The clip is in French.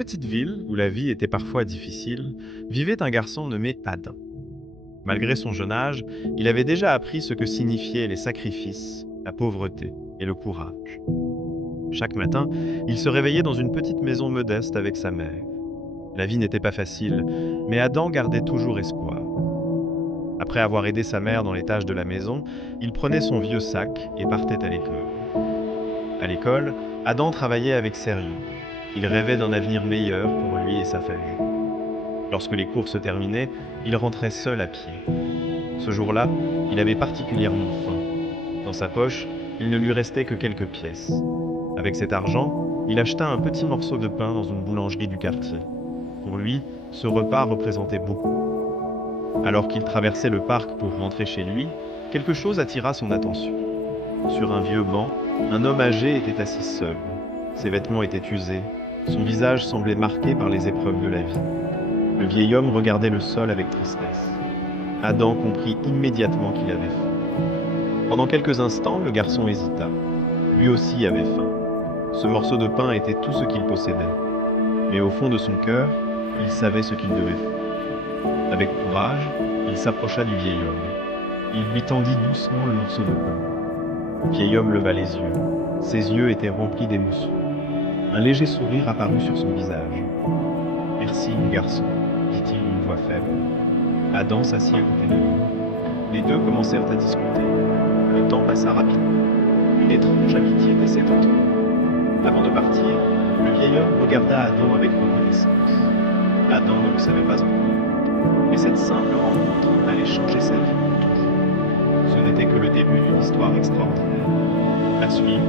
petite ville, où la vie était parfois difficile, vivait un garçon nommé Adam. Malgré son jeune âge, il avait déjà appris ce que signifiaient les sacrifices, la pauvreté et le courage. Chaque matin, il se réveillait dans une petite maison modeste avec sa mère. La vie n'était pas facile, mais Adam gardait toujours espoir. Après avoir aidé sa mère dans les tâches de la maison, il prenait son vieux sac et partait à l'école. À l'école, Adam travaillait avec sérieux. Il rêvait d'un avenir meilleur pour lui et sa famille. Lorsque les cours se terminaient, il rentrait seul à pied. Ce jour-là, il avait particulièrement faim. Dans sa poche, il ne lui restait que quelques pièces. Avec cet argent, il acheta un petit morceau de pain dans une boulangerie du quartier. Pour lui, ce repas représentait beaucoup. Alors qu'il traversait le parc pour rentrer chez lui, quelque chose attira son attention. Sur un vieux banc, un homme âgé était assis seul. Ses vêtements étaient usés, son visage semblait marqué par les épreuves de la vie. Le vieil homme regardait le sol avec tristesse. Adam comprit immédiatement qu'il avait faim. Pendant quelques instants, le garçon hésita. Lui aussi avait faim. Ce morceau de pain était tout ce qu'il possédait. Mais au fond de son cœur, il savait ce qu'il devait faire. Avec courage, il s'approcha du vieil homme. Il lui tendit doucement le morceau de pain. Le vieil homme leva les yeux. Ses yeux étaient remplis d'émotion. Un léger sourire apparut sur son visage. « Merci, mon garçon », dit-il d'une voix faible. Adam s'assit à côté de lui. Les deux commencèrent à discuter. Le temps passa rapidement. Une étrange amitié naissait entre eux. Avant de partir, le vieil homme regarda Adam avec reconnaissance. Adam ne le savait pas encore. Mais cette simple rencontre allait changer sa vie pour toujours. Ce n'était que le début d'une histoire extraordinaire. À suivre